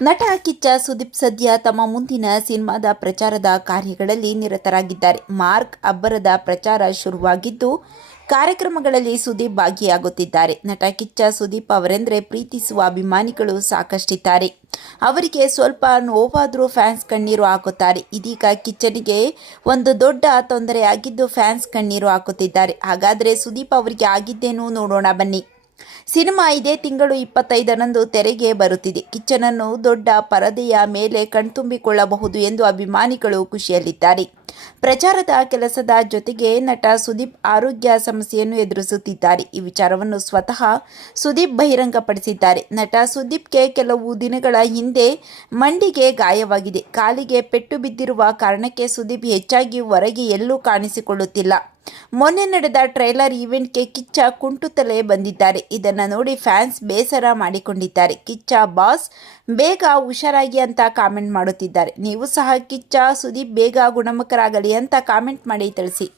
ನಟ ಕಿಚ್ಚ ಸುದೀಪ್ ಸದ್ಯ ತಮ್ಮ ಮುಂದಿನ ಸಿನಿಮಾದ ಪ್ರಚಾರದ ಕಾರ್ಯಗಳಲ್ಲಿ ನಿರತರಾಗಿದ್ದಾರೆ. ಮಾರ್ಕ್ ಅಬ್ಬರದ ಪ್ರಚಾರ ಶುರುವಾಗಿದ್ದು, ಕಾರ್ಯಕ್ರಮಗಳಲ್ಲಿ ಸುದೀಪ್ ಭಾಗಿಯಾಗುತ್ತಿದ್ದಾರೆ. ನಟ ಕಿಚ್ಚ ಸುದೀಪ್ ಅವರೆಂದರೆ ಪ್ರೀತಿಸುವ ಅಭಿಮಾನಿಗಳು ಸಾಕಷ್ಟಿದ್ದಾರೆ. ಅವರಿಗೆ ಸ್ವಲ್ಪ ನೋವಾದರೂ ಫ್ಯಾನ್ಸ್ ಕಣ್ಣೀರು ಹಾಕುತ್ತಾರೆ. ಇದೀಗ ಕಿಚ್ಚನಿಗೆ ಒಂದು ದೊಡ್ಡ ತೊಂದರೆಯಾಗಿದ್ದು ಫ್ಯಾನ್ಸ್ ಕಣ್ಣೀರು ಹಾಕುತ್ತಿದ್ದಾರೆ. ಹಾಗಾದರೆ ಸುದೀಪ್ ಅವರಿಗೆ ಆಗಿದ್ದೇನು ನೋಡೋಣ ಬನ್ನಿ. ಸಿನಿಮಾ ಇದೇ ತಿಂಗಳು 25ರಂದು ತೆರೆಗೆ ಬರುತ್ತಿದೆ. ಕಿಚ್ಚನನ್ನು ದೊಡ್ಡ ಪರದೆಯ ಮೇಲೆ ಕಣ್ತುಂಬಿಕೊಳ್ಳಬಹುದು ಎಂದು ಅಭಿಮಾನಿಗಳು ಖುಷಿಯಲ್ಲಿದ್ದಾರೆ. ಪ್ರಚಾರದ ಕೆಲಸದ ಜೊತೆಗೆ ನಟ ಸುದೀಪ್ ಆರೋಗ್ಯ ಸಮಸ್ಯೆಯನ್ನು ಎದುರಿಸುತ್ತಿದ್ದಾರೆ. ಈ ವಿಚಾರವನ್ನು ಸ್ವತಃ ಸುದೀಪ್ ಬಹಿರಂಗಪಡಿಸಿದ್ದಾರೆ. ನಟ ಸುದೀಪ್ಗೆ ಕೆಲವು ದಿನಗಳ ಹಿಂದೆ ಮಂಡಿಗೆ ಗಾಯವಾಗಿದೆ. ಕಾಲಿಗೆ ಪೆಟ್ಟು ಬಿದ್ದಿರುವ ಕಾರಣಕ್ಕೆ ಸುದೀಪ್ ಹೆಚ್ಚಾಗಿ ಹೊರಗೆ ಎಲ್ಲೂ ಕಾಣಿಸಿಕೊಳ್ಳುತ್ತಿಲ್ಲ. ಮೊನ್ನೆ ನಡೆದ ಟ್ರೈಲರ್ ಈವೆಂಟ್ಗೆ ಕಿಚ್ಚ ಕುಂಟುತ್ತಲೇ ಬಂದಿದ್ದಾರೆ. ಇದನ್ನು ನೋಡಿ ಫ್ಯಾನ್ಸ್ ಬೇಸರ ಮಾಡಿಕೊಂಡಿದ್ದಾರೆ. ಕಿಚ್ಚ ಬಾಸ್ ಬೇಗ ಹುಷಾರಾಗಿ ಅಂತ ಕಾಮೆಂಟ್ ಮಾಡುತ್ತಿದ್ದಾರೆ. ನೀವು ಸಹ ಕಿಚ್ಚ ಸುದೀಪ್ ಬೇಗ ಗುಣಮುಖರಾಗಲಿ ಅಂತ ಕಾಮೆಂಟ್ ಮಾಡಿ ತಿಳಿಸಿ.